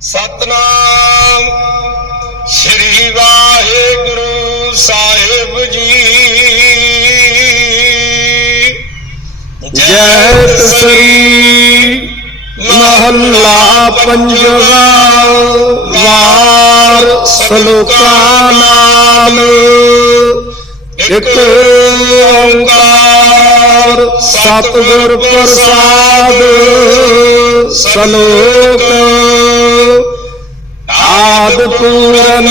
ਸਤਨਾਮ ਸ੍ਰੀ ਵਾਹਿਗੁਰੂ ਸਾਹਿਬ ਜੀ। ਜੈ ਸ੍ਰੀ ਮਹੱਲਾ ਪੰਜਵਾ, ਵਾਰ ਸਲੋਕਾ ਨਾਮ। ਇਕ ਓੰਕਾਰ ਸਤਿਗੁਰ ਪ੍ਰਸਾਦ। ਸਲੋਕ ਆਦ ਪੂਰਨ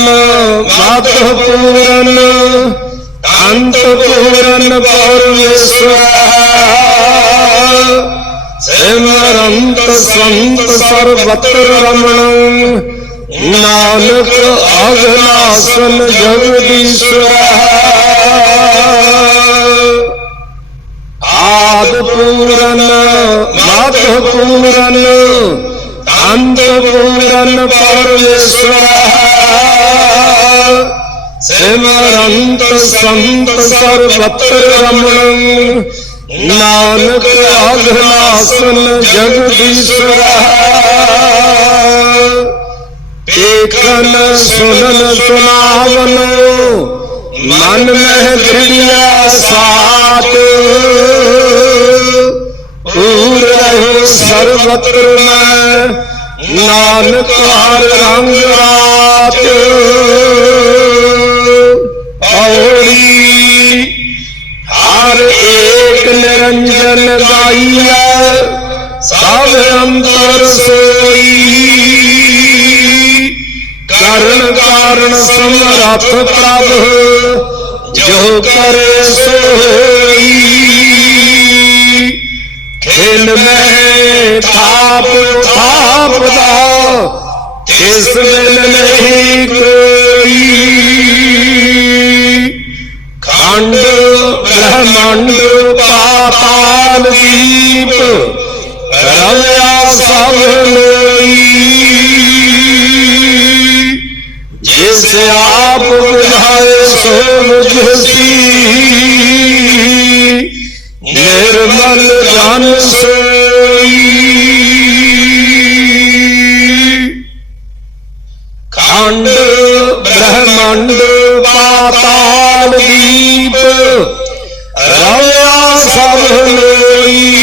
ਮਦ ਪੂਰਨ, ਅੰਤ ਪੂਰਨ ਪਰਮੇਸ਼ਰ ਸਿਮਰੰਤ ਸੰਤ ਸਰਬਤਰ ਰਮਣ, ਨਾਨਕ ਅਗਨਾਸਨ ਜਗਦੀਸ਼ਰ ਆਦ ਪੂਰਨ ਮਦ ਪੂਰਨ ਅੰਤ ਪੂਰਨ ਪਰਮੇਸ਼ਰ ਸਿਮਰੰਤ ਸੰਤ ਸਰਬਤਰ ਰਮਣ ਨਾਨਕ ਅਗਨਾਸਨ ਜਗਦੀਸ਼ਰ ਏਕਨ ਸੁਨਨ ਸੁਨਾਵਨ ਮਨ ਮਹਿ ਦ੍ਰਿੜਿਆ ਸਾਚ ਮੈਂ ਨਾਨਕ ਹਰ ਰੰਗ ਰਾਚ ਔੜੀ ਹਰ ਏਕ ਨਿਰੰਜਨ ਗਾਈਐ, ਸਭ ਅੰਦਰ ਸੋਈ। ਕਰਨ ਕਾਰਨ ਸਮਰੱਥ ਪ੍ਰਭ, ਜੋ ਕਰੇ ਸੋਈ। ਖੇਲ ਮੈਂ ਥਾਪ ਥਾਪ ਦਾ ਤਿਸ ਬਿਨ ਨਹੀਂ ਕੋਈ। ਖੰਡ ਬ੍ਰਹਮੰਡ ਪਾਤਾਲ ਦੀਪ ਰਵਿਆ ਸਭ ਲੋਈ। ਜਿਸ ਆਪ ਬੁਝਾਏ ਸੋ ਬੁਝਸੀ ਨਿਰਮਲ ਜਨ ਸੋ ਪਾਤਾਲ ਦੀਪ ਰਵਿਆ ਸਭ ਲੋਈ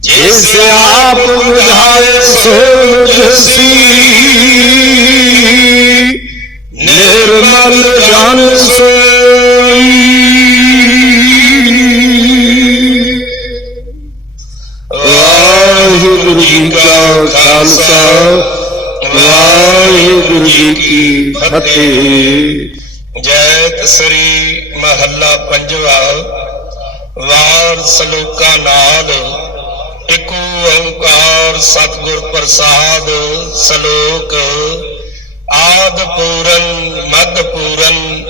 ਜਿਸ ਆਪ ਬੁਝਾਏ ਸੋ ਬੁਝਸੀ ਨਿਰਮਲ ਜਨ ਸੋਈ। ਵਾਹਿਗੁਰੂ ਜੀ ਕਾ ਖਾਲਸਾ ਵਾਹਿਗੁਰੂ ਜੀ ਕੀ ਫਤਿਹ। ਜੈ ਸ੍ਰੀ ਮਹੱਲਾ ਪੰਜਵਾ, ਵਾਰ ਸਲੋਕਾ ਨਾਲ ਇਕ ਓੰਕਾਰ ਸਤਿਗੁਰ ਪ੍ਰਸਾਦ ਸਲੋਕ। ਆਦ ਪੂਰਨ, ਮਦ ਪੂਰਨ,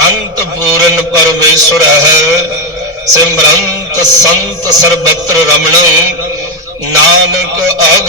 ਅੰਤ ਪੂਰਨ ਪਰਮੇਸ਼ਰ ਹੈ। ਸਿਮਰੰਤ ਸੰਤ ਸਰਬਤਰ ਰਮਣ, ਨਾਨਕ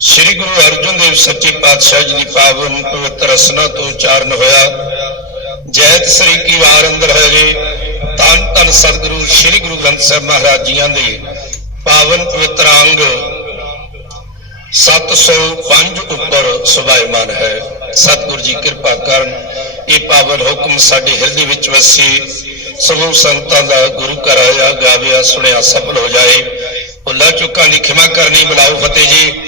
ਸ੍ਰੀ ਗੁਰੂ ਅਰਜਨ ਦੇਵ ਸੱਚੇ ਪਾਤਸ਼ਾਹ ਜੀ ਦੀ ਪਾਵਨ ਪਵਿੱਤਰ ਰਸਨਾ ਤੋਂ ਉਚਾਰਨ ਹੋਇਆ। ਜੈਤ ਸ੍ਰੀ ਕੀ ਵਾਰ ਅੰਦਰ ਹੈ ਜੀ ਧੰਨ ਧੰਨ ਸਤਿਗੁਰੂ ਸ੍ਰੀ ਗੁਰੂ ਗ੍ਰੰਥ ਸਾਹਿਬ ਮਹਾਰਾਜ ਜੀਆਂ ਦੇ ਪਾਵਨ ਪਵਿੱਤਰ ਅੰਗ 705 ਉੱਪਰ ਸੁਭਾਇਮਾਨ ਹੈ। ਸਤਿਗੁਰੂ ਜੀ ਕਿਰਪਾ ਕਰਨ, ਇਹ ਪਾਵਨ ਹੁਕਮ ਸਾਡੇ ਹਿਰਦੇ ਵਿੱਚ ਵਸੇ। ਸਮੂਹ ਸੰਤਾਂ ਦਾ ਗੁਰੂ ਘਰ ਆਇਆ, ਗਾਵਿਆ, ਸੁਣਿਆ, ਸਫਲ ਹੋ ਜਾਏ। ਭੁੱਲਾਂ ਚੁੱਕਾਂ ਦੀ ਖਿਮਾ ਕਰਨੀ, ਬੁਲਾਓ ਫਤਿਹ ਜੀ।